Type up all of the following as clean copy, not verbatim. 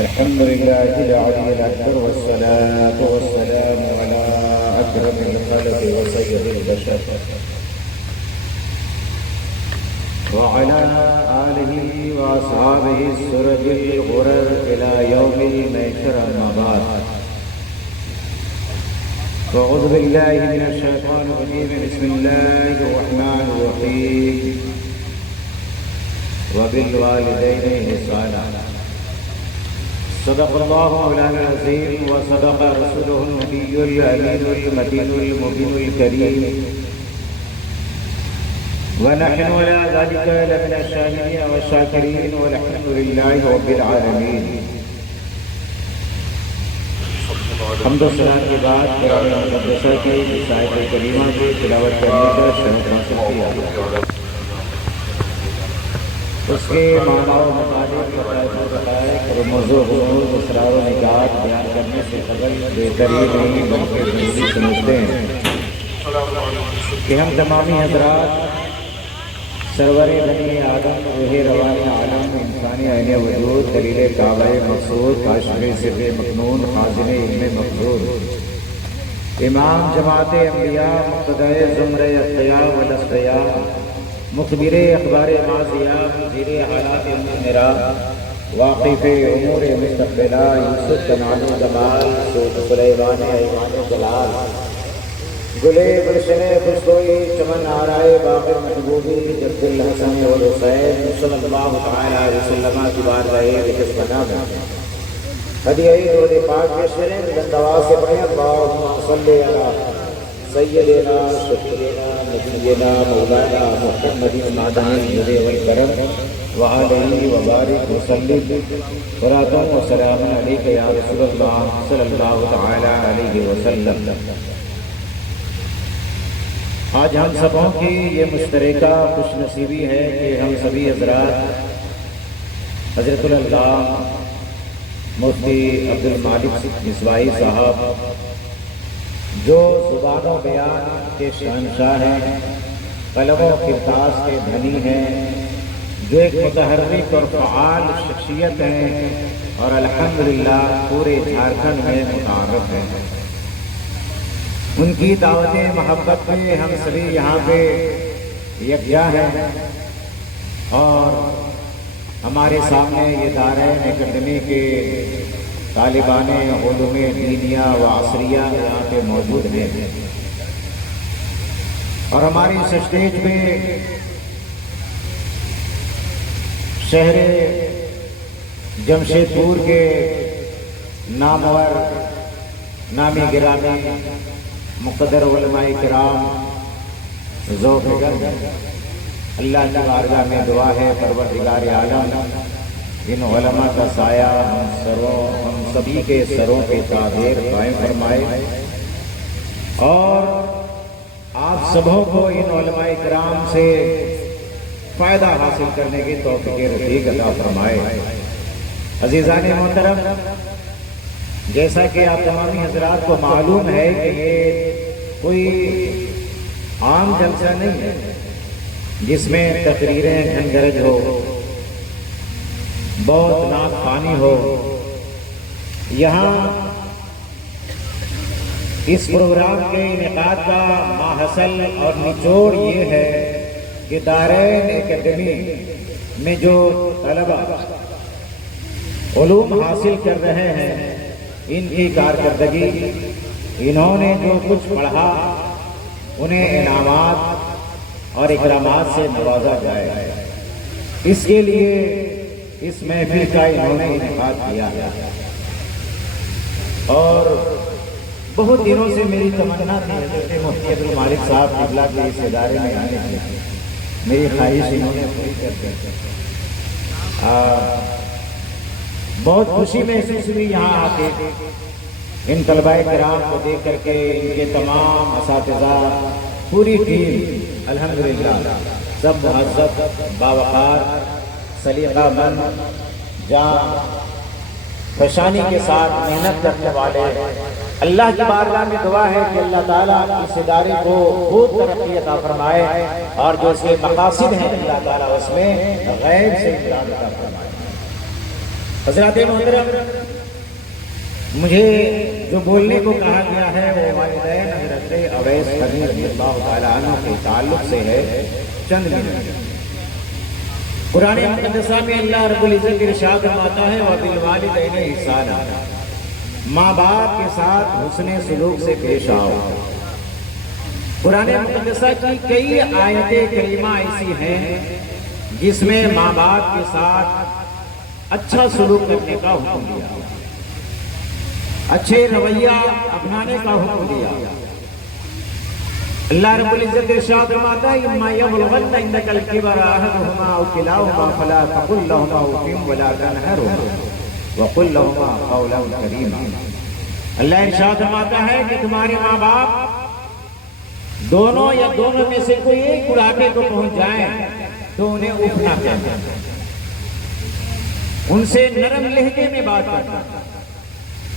الحمد لله العلي الأكبر والصلاة والسلام على أكرم الخلق وسيد البشر وعلى آله وأصحابه السرج الغرر إلى يوم المحشر أما بعد فأعوذ بالله من الشيطان الرجيم بسم الله الرحمن الرحيم وبالوالدين إحسانا صدق الله مولانا العظيم وصدق رسوله النبي الأمين المتين المبين الكريم ونحن على ذلك لمن الشاهدين والشاكرين والحمد لله رب العالمين. حمد و ثنا کے بعد قرآن مقدسہ کی اس آیت کریمہ کی تلاوت کرنے کا شرف حاصل کیا. اس کے معنی و مطالب بتائے اور موضوع حضور اسرار و نکات بیان کرنے سے قبل بہترین نہیں بلکہ ضروری سمجھتے ہیں کہ ہم تمامی حضرات سرور بنی آدم روح روان عالم انسانی عین وجود دلیل کعبہ مقصود کاشف سر مکنون خازن علم مقصود امام جماعت انبیاء مقتدی زمرہ اتقیاء والاصفیاء مخبر اخبار ماضیہ مدیر حالات مضمرہ واقف امور مستقبلہ یوسف کنعان جمال سلیمان ایمان جلال گلے گلشن خوشبوئی چمن آرائے باقر محبوبی جد الحسن والحسین صلی اللہ علیہ وسلم کی بارگاہ بجس بنا ہدیہ درود پاک کے شرح بلندوا سے پڑھیں اللہم صلی علی سیدنا شفیعنا نبینا مولانا محمد مادہ الجود والکرم وآلہ وبارک وسلم صلاۃ و سلام علیک یا رسول اللہ صلی اللہ تعالی علیہ وسلم. آج ہم سبوں کی یہ مشترکہ خوش نصیبی ہے کہ ہم سبھی حضرات حضرت اللہ مفتی عبدالمالک مصباحی صاحب جو زبان و بیان کے شہنشاہ ہیں، قلم و کرتاس کے دھنی ہیں، جو ایک متحرک اور فعال شخصیت ہیں اور الحمدللہ پورے جھارکھنڈ میں متعارف ہیں. ان کی دعوت محبت میں ہم سبھی یہاں پہ یکجا ہیں اور ہمارے سامنے یہ دارین اکیڈمی کے طالبان علوم دینیہ و عصریہ یہاں پہ موجود ہیں اور ہماری اس اسٹیج پہ شہر جمشید پور کے نامور نامی گرامی مقدر علماء کرام ذوق گرد اللہ کی بارگاہ میں دعا ہے پروردگار عالم ان علماء کا سایہ ہم سبھی کے سروں پہ تعبیر قائم فرمائے اور آپ سبوں کو ان علماء کرام سے فائدہ حاصل کرنے کی توفیق رفیق عطا فرمائے. عزیزان محترم، جیسا کہ آپ تمامی حضرات کو معلوم ہے کہ یہ کوئی عام جلسہ نہیں ہے جس میں تقریریں گھنگرج ہو، بہت نعت خوانی ہو. یہاں اس پروگرام کے انعقاد کا ماحصل اور نچوڑ یہ ہے کہ دارین اکیڈمی میں جو طلبہ علوم حاصل کر رہے ہیں ان کی کارکردگی، انہوں نے جو کچھ پڑھا انہیں انعامات اور اکرامات سے نوازا جائے. اس کے لیے اس محفل کا انہوں نے انعقاد کیا اور بہت دنوں سے میری تمنا تھی حضرت مفتی عبدالمالک صاحب قبلہ کے اس ادارے میں آنے کی. میری خواہش انہوں نے پوری کر دی. بہت خوشی محسوس ہوئی یہاں آ کے ان طلباء کرام کو دیکھ کر کے. ان کے تمام اساتذہ پوری ٹیم الحمدللہ سب مہذب، باوقار، سلیقہ مند، جاں فشانی کے ساتھ محنت کرنے والے. اللہ کی بارگاہ میں دعا ہے کہ اللہ تعالیٰ اس ادارے کو خوب ترقی عطا فرمائے اور جو اس کے مقاصد ہیں اللہ تعالیٰ اس میں غیب سے امداد عطا فرمائے. حضرات محترم، مجھے جو بولنے کو کہا گیا ہے وہ والدین حضرت اویس قرنی رضی اللہ تعالیٰ عنہ کے تعلق سے ہے۔ چند منٹ قرآن مقدسہ میں اللہ رب العزت ارشاد فرماتا ہے وَبِالْوَالِدَيْنِ إِحْسَانًا، ماں باپ کے ساتھ حسن سلوک سے پیش آؤ۔ قرآن مقدسہ کی کئی آیت کریمہ ایسی ہیں جس میں ماں باپ کے ساتھ اچھا سلوک کرنے کا حکم دیا، اچھے رویہ اپنانے کا حکم دیا۔ اللہ رب العزت ارشاد فرماتا ہے اِمَّا يَبْلُغَنَّ عِندَكَ الْكِبَرَ أَحَدُهُمَا أَوْ كِلَاهُمَا فَلَا تَقُل لَّهُمَا أُفٍّ وَلَا تَنْهَرْهُمَا وَقُل لَّهُمَا قَوْلًا كَرِيمًا۔ اللہ ارشاد فرماتا ہے کہ تمہارے ماں باپ دونوں یا دونوں میں سے کوئی ایک بڑھاپے کو پہنچ جائیں تو انہیں اف نہ کہنا، ان سے نرم لہجے میں بات کرنا،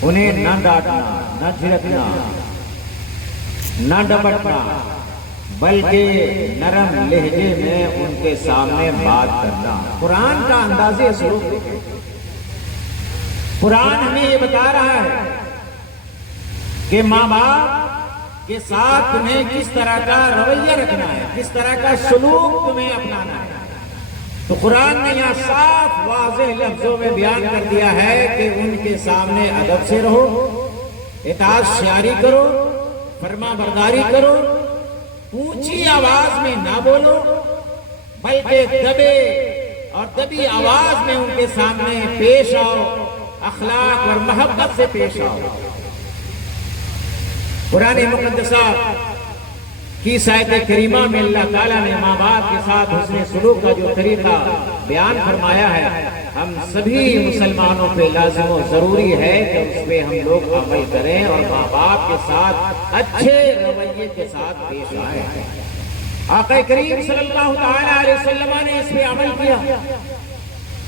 انہیں نہ ڈانٹنا، نہ جھڑکنا، نہ ڈپٹنا، بلکہ نرم لہجے میں ان کے سامنے بات کرنا۔ قرآن کا انداز سلوک دیکھیں، قرآن ہمیں یہ بتا رہا ہے کہ ماں باپ کے ساتھ تمہیں کس طرح کا رویہ رکھنا ہے، کس طرح کا سلوک تمہیں اپنانا ہے۔ تو قرآن نے یہاں صاف واضح لفظوں میں بیان کر دیا ہے کہ ان کے سامنے ادب سے رہو، اطاعت شعاری کرو، فرما برداری کرو، اونچی آواز میں نہ بولو بلکہ دبے اور دبی آواز میں ان کے سامنے پیش آؤ، اخلاق اور محبت سے پیش آؤ۔ قرآن مقدسہ کی آیت کریمہ میں اللہ تعالیٰ نے ماں باپ کے ساتھ حسن سلوک کا جو طریقہ بیان فرمایا ہے، ہم سبھی مسلمانوں پہ لازم و ضروری ہے کہ اس پہ ہم لوگ عمل کریں اور ماں باپ کے ساتھ اچھے رویے کے ساتھ پیش آئیں۔ آقا کریم صلی اللہ تعالیٰ علیہ وسلم نے اس پہ عمل کیا،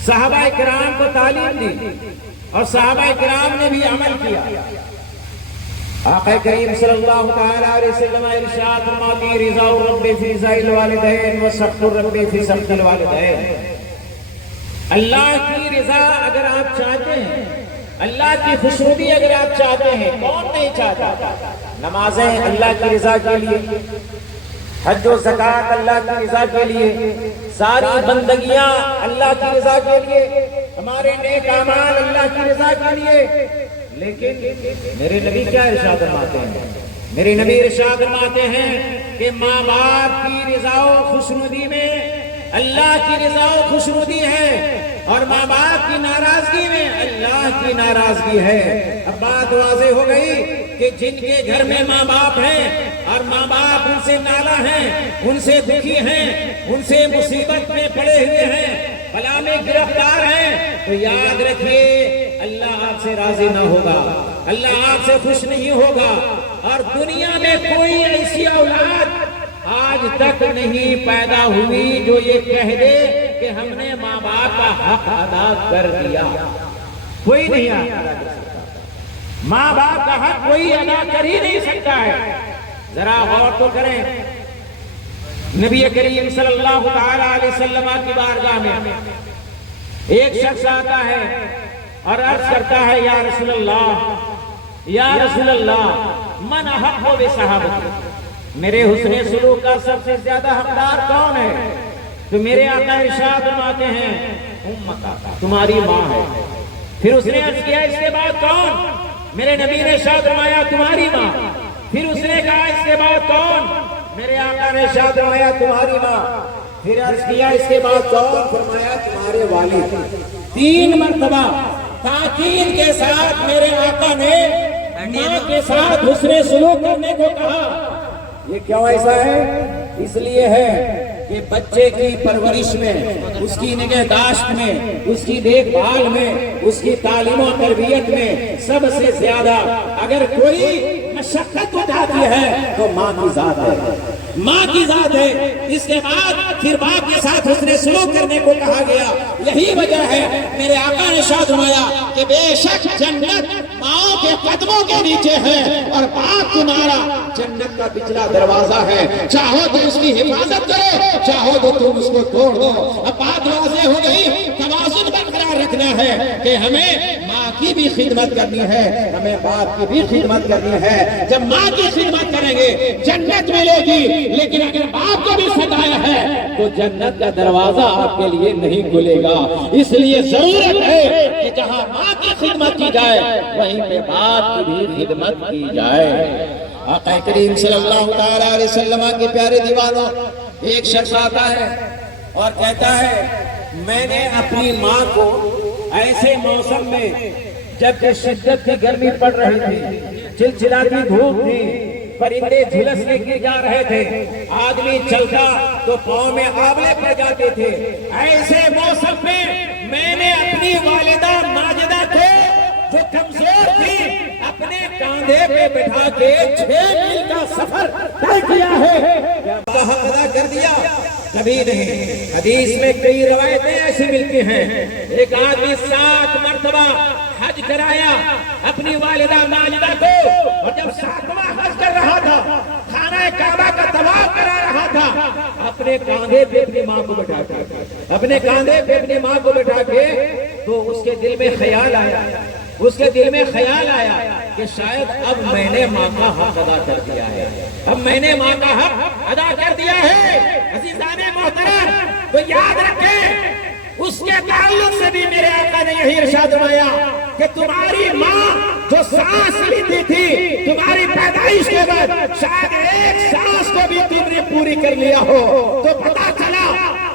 صحابہ کرام کو تعلیم دی اور صحابہ کرام نے بھی عمل کیا۔ آقا کریم صلی اللہ تعالیٰ علیہ وسلم ارشاد فرماتی رضا الرب فی رضا الوالدین و سخط الرب فی سخط الوالدین۔ اللہ کی رضا اگر آپ چاہتے ہیں، اللہ کی خوشنودی اگر آپ چاہتے ہیں، کون نہیں چاہتا؟ نمازیں اللہ کی رضا کے لیے، حج و زکوٰۃ اللہ کی رضا کے لیے، ساری بندگیاں اللہ کی رضا کے لیے، ہمارے نیک اعمال اللہ کی رضا کے لیے۔ لیکن میرے نبی کیا ارشاد فرماتے ہیں؟ میرے نبی ارشاد فرماتے ہیں کہ ماں باپ کی رضا و خوشنودی میں اللہ کی رضا و خوشنودی ہے اور ماں باپ کی ناراضگی میں اللہ کی ناراضگی ہے۔ اب بات واضح ہو گئی کہ جن کے گھر میں ماں باپ ہیں اور ماں باپ ان سے نالا ہیں، ان سے دکھی ہیں، ان سے مصیبت میں پڑے ہوئے ہیں، بلا میں گرفتار ہیں، تو یاد رکھیے اللہ آپ سے راضی نہ ہوگا، اللہ آپ سے خوش نہیں ہوگا۔ اور دنیا میں کوئی ایسی اولاد آج تک نہیں پیدا ہوئی جو یہ کہہ دے کہ ہم نے ماں باپ کا حق ادا کر دیا۔ کوئی نہیں ادا کر سکتا، ماں باپ کا حق کوئی ادا کر ہی نہیں سکتا ہے۔ ذرا غور تو کریں، نبی کریم صلی اللہ تعالیٰ علیہ وسلم کی بارگاہ میں ایک شخص آتا ہے اور عرض کرتا ہے یا رسول اللہ، یا رسول اللہ، من احق بصحابتی، میرے حسن سلوک کا سب سے زیادہ حقدار کون ہے؟ تو میرے آقا ارشاد فرماتے ہیں امک، تمہاری ماں ہے۔ پھر اس نے عرض کیا اس کے بعد کون؟ میرے نبی نے ارشاد فرمایا تمہاری ماں۔ پھر اس نے کہا اس کے بعد کون؟ میرے آقا نے ارشاد فرمایا تمہاری ماں۔ پھر عرض کیا اس کے بعد کون؟ فرمایا تمہارے والد۔ 3 مرتبہ تاکید کے ساتھ میرے آقا نے ماں کے ساتھ حسن سلوک کرنے کو کہا۔ یہ کیوں ایسا ہے؟ اس لیے ہے کہ بچے کی پرورش میں، اس کی نگہداشت میں، اس کی دیکھ بھال میں، اس کی تعلیم و تربیت میں سب سے زیادہ اگر کوئی مشقت اٹھاتی ہے تو ماں کی ذات ہے، ماں کی ذات ہے۔ اس کے بعد پھر باپ کے ساتھ حسن سلوک کرنے کو کہا گیا۔ یہی وجہ ہے میرے آقا نے ارشاد فرمایا کہ بے شک جنت ماں کے قدموں کے نیچے ہے اور باپ تمہارا جنت کا پچھلا دروازہ ہے، چاہو تو اس کی حفاظت کرو، چاہو تو تم اس کو توڑ دو۔ اب بات واضح ہو گئی، توازن برقرار رکھنا ہے کہ ہمیں ماں کی بھی خدمت کرنی ہے، ہمیں باپ کی بھی خدمت کرنی ہے۔ جب ماں کی خدمت کریں گے جنت ملے گی، لیکن اگر باپ کو بھی ستایا ہے تو جنت کا دروازہ آپ کے لیے نہیں کھلے گا۔ اس لیے ضرورت ہے کہ جہاں ماں کی خدمت کی جائے وہیں پہ باپ کی بھی خدمت کی جائے۔ آقا کریم صلی اللہ تعالیٰ علیہ وسلم کے پیارے دیوانوں، ایک شخص آتا ہے اور کہتا ہے میں نے اپنی ماں کو ایسے موسم میں جب کہ شدت کی گرمی پڑ رہی تھی، چلچلاتی دھوپ تھی، پرندے جھلس کے گر جا رہے تھے، آدمی چلتا تو پاؤں میں آبلے پڑ جاتے تھے، ایسے موسم میں نے اپنی والدہ ماجدہ کو جو کمزور تھی اپنے کاندھے پہ بٹھا کے 6 میل کا سفر طے کیا ہے۔ کیا حق ادا کر دیا؟ کبھی نہیں۔ حدیث میں کئی روایتیں ایسی ملتی ہیں، ایک آدمی 7 مرتبہ حج کرایا اپنی والدہ ماجدہ کو، اور جب 7واں حج کر رہا تھا، خانہ کعبہ کا طواف کرا رہا تھا، اپنے کاندھے پہ اپنی ماں کو بٹھا کے اپنے کاندھے پہ اپنی ماں کو بٹھا کے تو اس کے دل میں خیال آیا کہ شاید اب میں نے ماں کا حق ادا کر دیا ہے، اب میں نے ماں کا حق ادا کر دیا ہے۔ عزیزان محترم، تو یاد رکھیں اس کے تعلق سے بھی میرے آقا نے یہی ارشاد فرمایا کہ تمہاری ماں جو سانس لیتی تھی تمہاری پیدائش کے بعد، شاید ایک سانس کو بھی تم نے پوری کر لیا ہو تو پتا چلا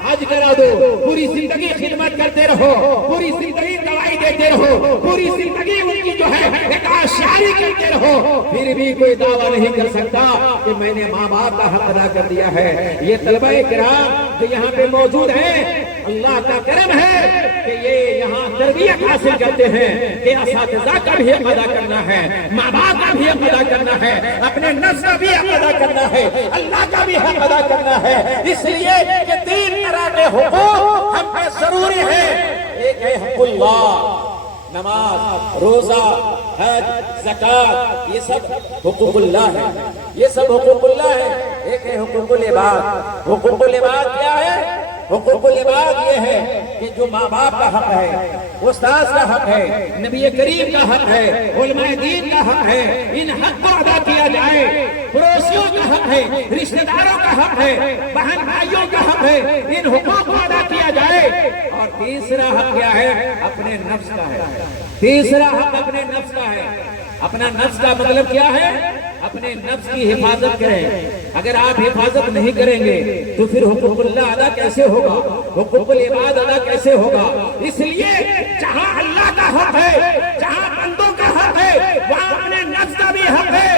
حج کرا دو، پوری زندگی خدمت کرتے رہو، پوری زندگی دوائی دیتے رہو، پوری زندگی ان کی جو ہے عکاشیاری کرتے رہو، پھر بھی کوئی دعویٰ نہیں کر سکتا کہ میں نے ماں باپ کا حق ادا کر دیا ہے۔ یہ طلبہ کرام جو یہاں پہ موجود ہیں، اللہ کا کرم ہے کہ یہ یہاں تربیت حاصل کرتے ہیں کہ اساتذہ کا بھی حق ادا کرنا ہے، ماں باپ کا بھی حق ادا کرنا ہے، اپنے نفس کا بھی حق ادا کرنا ہے، اللہ کا بھی حق ادا کرنا ہے۔ اس لیے کہ 3 طرح کے حقوق ہم پہ ضروری ہے۔ ایک ہے حق اللہ، نماز، روزہ، حج، زکات، یہ سب حقوق اللہ ہے، یہ سب حقوق اللہ ہے۔ ایک ہے حقوق العباد۔ حقوق العباد کیا ہے؟ حقوق العباد یہ ہے کہ جو ماں باپ کا حق ہے، استاذ کا حق ہے، نبی کریم کا حق ہے، علماء دین کا حق ہے، ان حق کو ادا کیا جائے۔ پڑوسیوں کا حق ہے، رشتہ داروں کا حق ہے، بہن بھائیوں کا حق ہے، ان حقوق کو ادا کیا جائے۔ اور تیسرا حق کیا ہے؟ اپنے نفس کا ہے۔ تیسرا حق اپنے نفس کا ہے۔ اپنا نفس کا مطلب کیا ہے؟ اپنے نفس کی حفاظت کریں۔ اگر آپ حفاظت نہیں کریں گے تو پھر حقوق اللہ ادا کیسے ہوگا؟ حقوق العباد ادا کیسے ہوگا؟ اس لیے جہاں اللہ کا حق ہے، جہاں بندوں کا حق ہے، وہاں اپنے نفس کا بھی حق ہے۔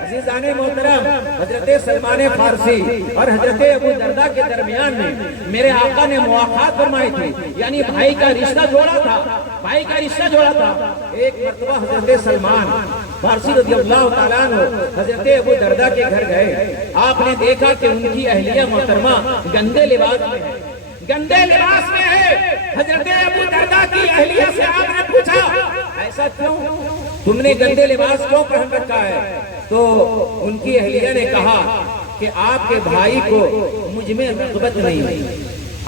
عزیزان محترم، حضرت سلمان فارسی اور حضرت ابو درداء کے درمیان میں میرے آقا نے مواقعات فرمائی تھی، یعنی بھائی کا رشتہ جوڑا تھا، بھائی کا رشتہ جوڑا تھا۔ ایک مرتبہ حضرت سلمان فارسی رضی اللہ تعالیٰ عنہ حضرت ابو درداء کے گھر گئے، آپ نے دیکھا کہ ان کی اہلیہ محترمہ گندے لباس میں ہے، گندے لباس میں ہے۔ حضرت ابو درداء کی اہلیہ سے آپ نے پوچھا ایسا کیوں؟ تم نے گندے لباس کیوں پہن رکھا ہے؟ تو ان کی اہلیہ نے کہا کہ آپ کے بھائی کو مجھ میں رغبت نہیں ہے،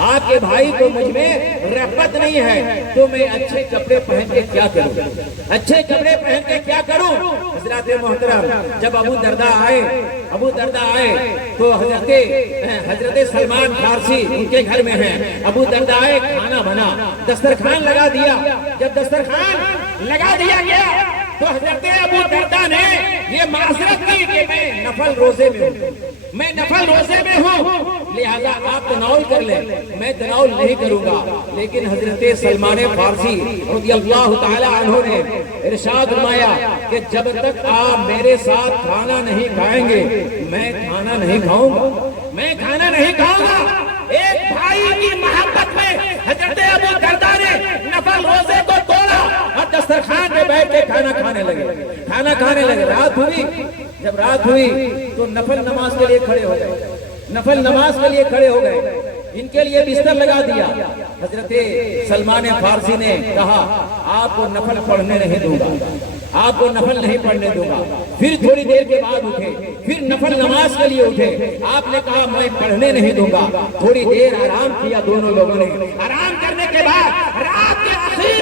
آپ کے بھائی کو مجھ میں رغبت نہیں ہے، تو میں اچھے کپڑے پہن کے کیا کروں؟ اچھے کپڑے پہن کے کیا کروں؟ حضرات محترم، جب ابو درداء آئے تو حضرت سلمان فارسی ان کے گھر میں ہیں۔ ابو درداء آئے، کھانا بنا، دسترخوان لگا دیا۔ جب دسترخوان لگا دیا گیا تو حضرت ابو درداء نے یہ معذرت کی کہ میں نفل روزے میں ہوں، لہذا آپ تناول کر لیں، میں تناول نہیں کروں گا۔ لیکن حضرت سلمان فارسی رضی اللہ تعالی عنہ نے ارشاد فرمایا کہ جب تک آپ میرے ساتھ کھانا نہیں کھائیں گے میں کھانا نہیں کھاؤں گا۔ ایک بھائی کی محبت میں حضرت ابو درداء نے نفل روزے کو توڑا اور دسترخوان پہ بیٹھ کے کھانا کھانے لگے۔ جب رات ہوئی تو نفل نماز کے لیے کھڑے ہو گئے، ان کے لیے بستر لگا دیا۔ حضرت سلمان فارسی نے کہا آپ کو نفل پڑھنے نہیں دوں گا، پھر تھوڑی دیر کے بعد اٹھے، پھر نفل نماز کے لیے اٹھے، آپ نے کہا میں پڑھنے نہیں دوں گا۔ تھوڑی دیر آرام کیا، دونوں لوگوں نے آرام کرنے کے بعد رات کے آخری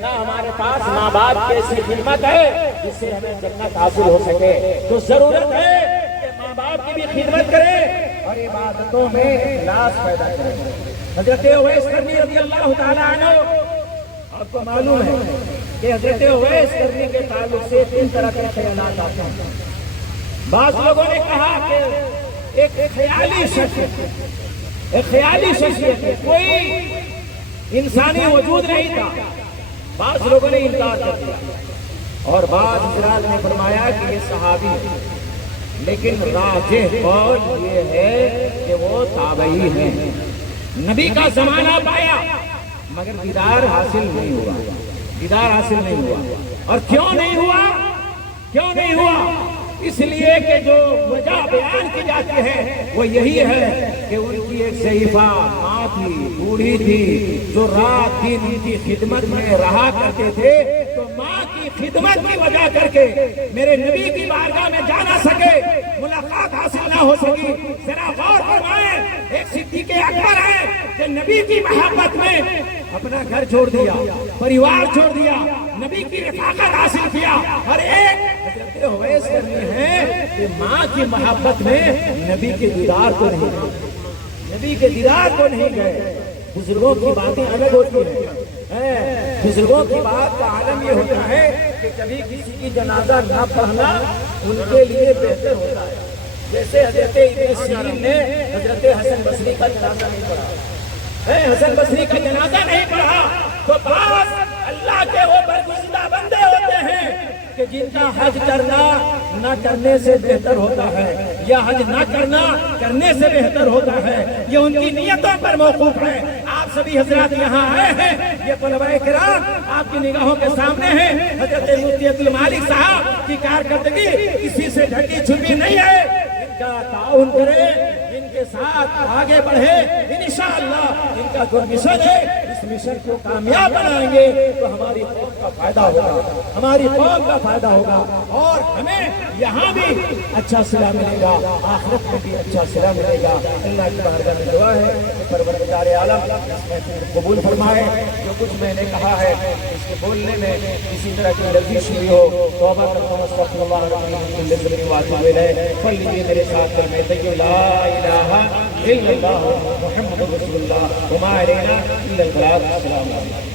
نہ ہمارے پاس ماں باپ کی ایسی خدمت ہے جس سے ہمیں جنت حاصل ہو سکے، تو ضرورت ہے کہ ماں باپ کی بھی خدمت کریں اور عبادتوں میں اخلاص پیدا کریں۔ حضرت اویس کرنی رضی اللہ تعالیٰ عنہ، آپ کو معلوم ہے کہ حضرت اویس کرنی کے تعلق سے 3 طرح کے خیالات آتے ہیں۔ بعض لوگوں نے کہا کہ ایک خیالی شخصیت ہے، کوئی انسانی وجود نہیں تھا، بعض لوگوں نے انکار کر دیا، اور بعض حضرات نے فرمایا کہ یہ صحابی ہے، لیکن راجح قول یہ ہے کہ وہ تابعی ہیں۔ نبی کا زمانہ پایا مگر دیدار حاصل نہیں ہوا، اور کیوں نہیں ہوا؟ اس لیے کہ جو وجہ بیان کی جاتی ہے وہ یہی ہے کہ ان کی ایک ضعیفہ ماں تھی، بوڑھی تھی، جو رات دن ان کی خدمت میں رہا کرتے تھے، تو ماں کی خدمت کی وجہ کر کے میرے نبی کی بارگاہ میں جا نہ سکے، ملاقات حاصل نہ ہو سکی۔ ذرا غور فرمائیں، ایک صدیق اکبر ہے کہ نبی کی محبت میں اپنا گھر چھوڑ دیا، پریوار چھوڑ دیا، نبی کی رفاقت حاصل کیا، اور ایک حضرت اویس کرنی ہے کہ ماں کی محبت میں نبی کے دیدار کو نہیں گئے۔ بزرگوں کی باتیں الگ ہوتی ہیں، بزرگوں کی بات کا عالم یہ ہوتا ہے کہ کبھی کسی کی جنازہ نہ پڑھنا ان کے لیے بہتر ہوتا ہے۔ جیسے حضرت ابن سیرین نے حضرت حسن بصری کا جنازہ نہیں پڑھا، تو بعض اللہ کے وہ برگزیدہ بندے ہوتے ہیں کہ جن کا حج کرنا نہ کرنے سے بہتر ہوتا ہے، یا حج نہ کرنے سے بہتر ہوتا ہے، یہ ان کی نیتوں پر موقوف ہے۔ آپ سبھی حضرات یہاں آئے ہیں، یہ طلباء کرام آپ کی نگاہوں کے سامنے ہیں۔ حضرت مفتی عبد المالک صاحب کی کارکردگی کسی سے ڈھکی چھپی نہیں ہے، ان کا تعاون کرے، ان کے ساتھ آگے بڑھے، انشاءاللہ ان کا جو مشن ہے اس مشن کو کامیاب بنائیں گے تو ہماری قوم کا فائدہ ہوگا، اور ہمیں یہاں بھی اچھا صلہ ملے گا، آخرت میں بھی اچھا صلہ ملے گا۔ اللہ کی بارگاہ میں دعا ہے کہ پروردگار عالم اس محفل کو قبول فرمائے۔ جو کچھ میں نے کہا ہے اس کے بولنے میں کسی طرح کی لفظ ہوئی ہو، توبہ کرتا ہوں، استغفر اللہ العظیم من کل ذنب واتوب الیہ۔ پڑھ لیجیے میرے ساتھ کلمہ طیبہ لا الہ الا اللہ محمد رسول اللہ وما علینا الا البلاغ۔ السلام علیکم۔